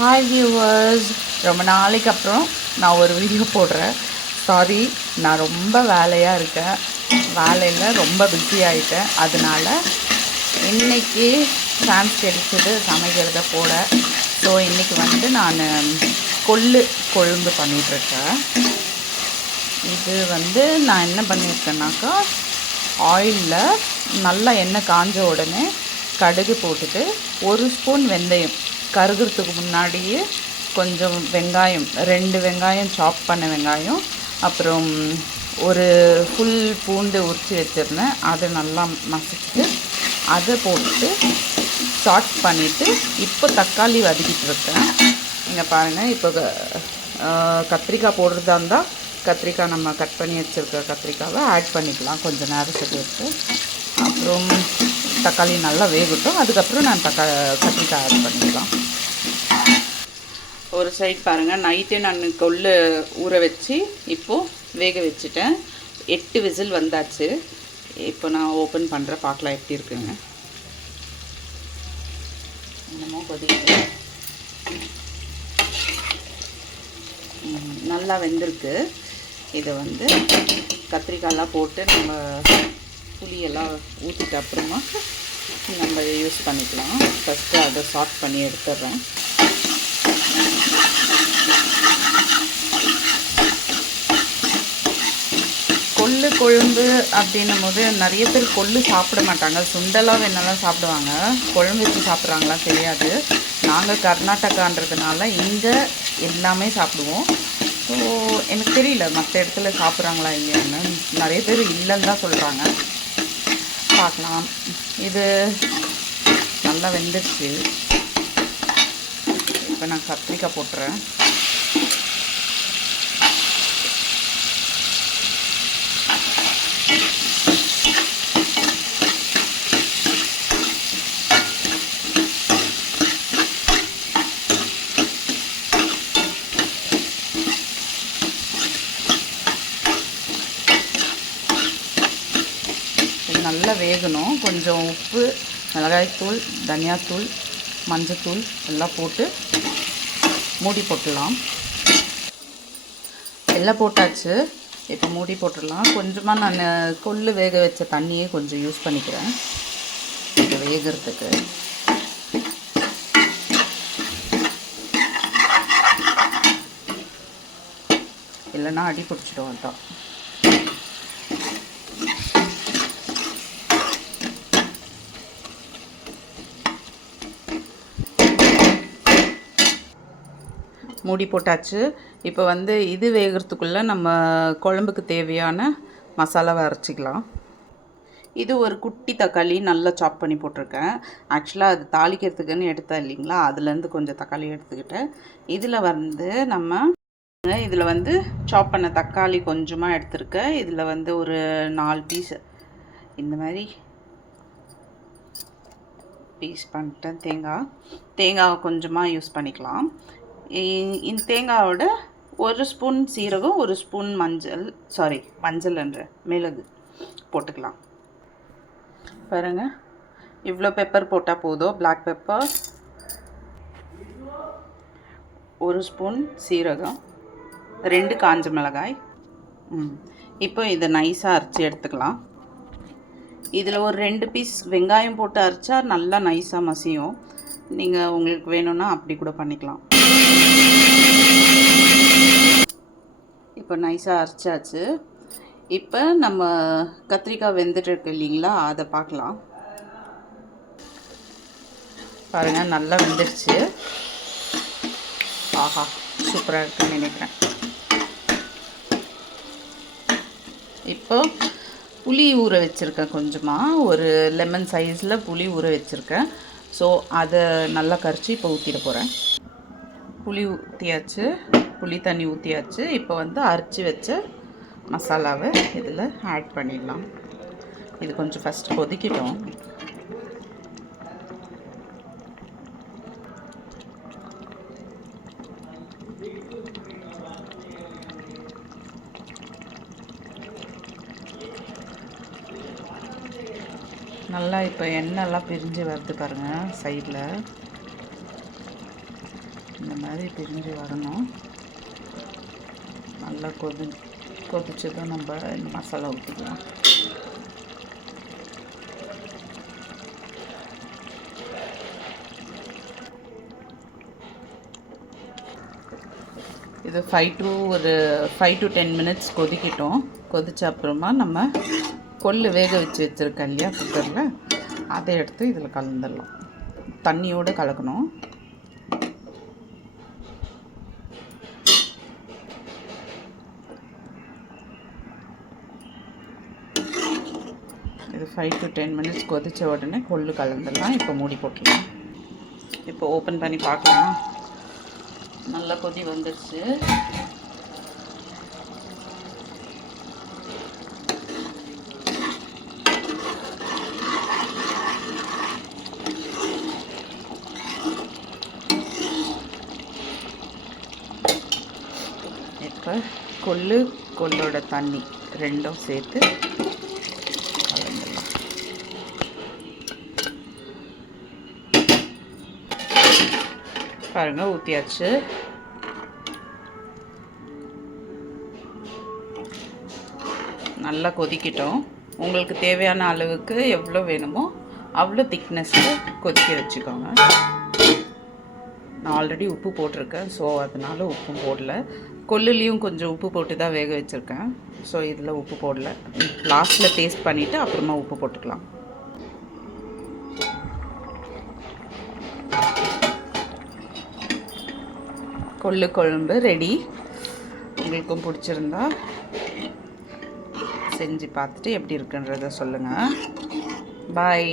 Hi viewers, ரொம்ப நாளைக்கு அப்புறம் நான் ஒரு வீடியோ போடுறேன். சாரி, நான் ரொம்ப வேலையாக இருக்கேன். வேலையில் ரொம்ப பிஸி ஆகிட்டேன். அதனால் இன்றைக்கி சான்ஸ் கிடைச்சது சமைக்கிறத போட. ஸோ இன்றைக்கி நான் கொள்ளு கொழும்பு பண்ணிகிட்ருக்கேன். இது நான் என்ன பண்ணியிருக்கேன்னாக்கா, ஆயிலில் நல்லா எண்ணெய் காஞ்ச உடனே கடுகு போட்டுட்டு 1 ஸ்பூன் வெந்தயம், கருகிறதுக்கு முன்னாடியே கொஞ்சம் வெங்காயம், 2 வெங்காயம், சாப் பண்ண வெங்காயம், அப்புறம் ஒரு ஃபுல் பூண்டு உரித்து வச்சுருந்தேன், அதை நல்லா மசிச்சுட்டு அதை போட்டு சாட் பண்ணிவிட்டு இப்போ தக்காளி வதக்கிட்டு இருக்கேன். இங்கே பாருங்கள், இப்போ கத்திரிக்காய் போடுறதா இருந்தால் கத்திரிக்காய் நம்ம கட் பண்ணி வச்சுருக்க கத்திரிக்காவை ஆட் பண்ணிக்கலாம் கொஞ்சம் நேரம் சேர்த்து. அப்புறம் தக்காளி நல்லா வேகட்டும், அதுக்கப்புறம் நான் கத்திரிக்காய் ஆட் பண்ணிக்கலாம். ஒரு சைட் பாருங்கள், நைட்டே நான் கொள்ளு ஊற வச்சு இப்போது வேக வச்சுட்டேன். 8 விசில் வந்தாச்சு. இப்போ நான் ஓப்பன் பண்ணுறேன், பார்க்கலாம் எப்படி இருக்குங்க. என்னமோ கொதிக்குது, நல்லா வெந்திருக்கு. இதை கத்திரிக்காயெல்லாம் போட்டு நம்ம புளியெல்லாம் ஊற்றிட்டு அப்புறமா நம்ம யூஸ் பண்ணிக்கலாம். ஃபஸ்ட்டு அதை சாட் பண்ணி எடுத்துடுறேன். கொள்ளு கொழும்பு அப்படின்னும் போது நிறைய பேர் கொள்ளு சாப்பிட மாட்டாங்க. சுண்டெல்லாம் வேணாலும் சாப்பிடுவாங்க, குழம்பு வச்சு சாப்பிட்றாங்களா தெரியாது. நாங்கள் கர்நாடகான்றதுனால இங்கே எல்லாமே சாப்பிடுவோம். ஸோ எனக்கு தெரியல மற்ற இடத்துல சாப்பிட்றாங்களா இல்லையான்னு. நிறைய பேர் இல்லைன்னு தான் சொல்கிறாங்க. பார்க்கலாம். இது நல்லா வெந்துடுச்சு. இப்போ நான் கத்திரிக்காய் போட்டுறேன். நல்லா வேகணும். கொஞ்சம் உப்பு, மிளகாய்த்தூள், தனியாத்தூள், மஞ்சத்தூள் எல்லாம் போட்டு மூடி போட்டுடலாம். எல்லாம் போட்டாச்சு. இப்போ மூடி போட்டுடலாம். கொஞ்சமாக நான் கொள்ளு வேக வச்ச தண்ணியே கொஞ்சம் யூஸ் பண்ணிக்கிறேன் இது வேகிறதுக்கு. இல்லைன்னா அடி பிடிச்சிடும். அதான் மூடி போட்டாச்சு. இப்போ இது வேகிறதுக்குள்ளே நம்ம குழம்புக்கு தேவையான மசாலாவை அரைச்சிக்கலாம். இது ஒரு குட்டி தக்காளி நல்லா சாப் பண்ணி போட்டிருக்கேன். ஆக்சுவலாக அது தாளிக்கிறதுக்குன்னு எடுத்தேன் இல்லைங்களா, அதுலேருந்து கொஞ்சம் தக்காளி எடுத்துக்கிட்டேன். இதில் நம்ம இதில் சாப் பண்ண தக்காளி கொஞ்சமாக எடுத்துருக்கேன். இதில் ஒரு 4 பீஸ் இந்த மாதிரி பீஸ் பண்ணிட்டேன். தேங்காய் கொஞ்சமாக யூஸ் பண்ணிக்கலாம். இந்த தேங்காயோட 1 ஸ்பூன் சீரகம், 1 ஸ்பூன் மஞ்சள் என்ற மிளகு போட்டுக்கலாம். பாருங்கள், இவ்வளோ பெப்பர் போட்டால் போதும். பிளாக் பெப்பர், 1 ஸ்பூன் சீரகம், 2 காஞ்ச மிளகாய். இப்போ இதை நைஸாக அரைச்சி எடுத்துக்கலாம். இதில் ஒரு 2 பீஸ் வெங்காயம் போட்டு அரைச்சா நல்லா நைஸாக மசியும். நீங்கள் உங்களுக்கு வேணும்னா அப்படி கூட பண்ணிக்கலாம். இப்போ நைஸாக அரைச்சாச்சு. இப்போ நம்ம கத்திரிக்காய் வெந்துட்டு இருக்கு இல்லைங்களா, அதை பார்க்கலாம். பாருங்கள், நல்லா வெந்துடுச்சு. ஆஹா, சூப்பராக இருக்குன்னு நினைக்கிறேன். இப்போ புளி ஊற வச்சுருக்கேன். கொஞ்சமாக ஒரு லெமன் சைஸில் புளி ஊற வச்சுருக்கேன். ஸோ அதை நல்லா கரைச்சி இப்போ ஊற்றிட போகிறேன். புளி ஊற்றியாச்சு, புளி தண்ணி ஊற்றியாச்சு. இப்போ அரைச்சி வச்ச மசாலாவை இதில் ஆட் பண்ணிடலாம். இது கொஞ்சம் ஃபஸ்ட்டு கொதிக்கிட்டோம். நல்லா இப்போ எண்ணெய்லாம் பிரிஞ்சு வருது பாருங்கள் சைடில். இந்த மாதிரி பிரிஞ்சு வரணும். நல்லா கொதிச்சதும் நம்ம இந்த மசாலா ஊற்றிக்கலாம். இது 5 to 10 மினிட்ஸ் கொதிக்கிட்டோம். கொதிச்ச அப்புறமா நம்ம கொள்ளு வேக வச்சு வச்சுருக்கேன் இல்லையா குக்கரில், அதை எடுத்து இதில் கலந்துடலாம். தண்ணியோடு கலக்கணும். இது 5 to 10 மினிட்ஸ் கொதித்த உடனே கொள்ளு கலந்துடலாம். இப்போ மூடி போட்டுடலாம். இப்போ ஓப்பன் பண்ணி பார்க்கலாம். நல்லா கொதி வந்துடுச்சு. இப்போ கொள்ளோட தண்ணி ரெண்டும் சேர்த்து கலந்துடலாம். பாருங்கள், ஊற்றியாச்சு. நல்லா கொதிக்கிட்டோம். உங்களுக்கு தேவையான அளவுக்கு எவ்வளோ வேணுமோ அவ்வளோ திக்னஸில் கொதிக்க வச்சுக்கோங்க. நான் ஆல்ரெடி உப்பு போட்டிருக்கேன், ஸோ அதனால் உப்பும் போடல. கொல்லுலேயும் கொஞ்சம் உப்பு போட்டு தான் வேக வச்சுருக்கேன், ஸோ இதில் உப்பு போடல. லாஸ்ட்டில் டேஸ்ட் பண்ணிவிட்டு அப்புறமா உப்பு போட்டுக்கலாம். கொள்ளு குழம்பு ரெடி. உங்களுக்கும் பிடிச்சிருந்தா செஞ்சு பார்த்துட்டு எப்படி இருக்குன்றத சொல்லுங்கள். பாய்.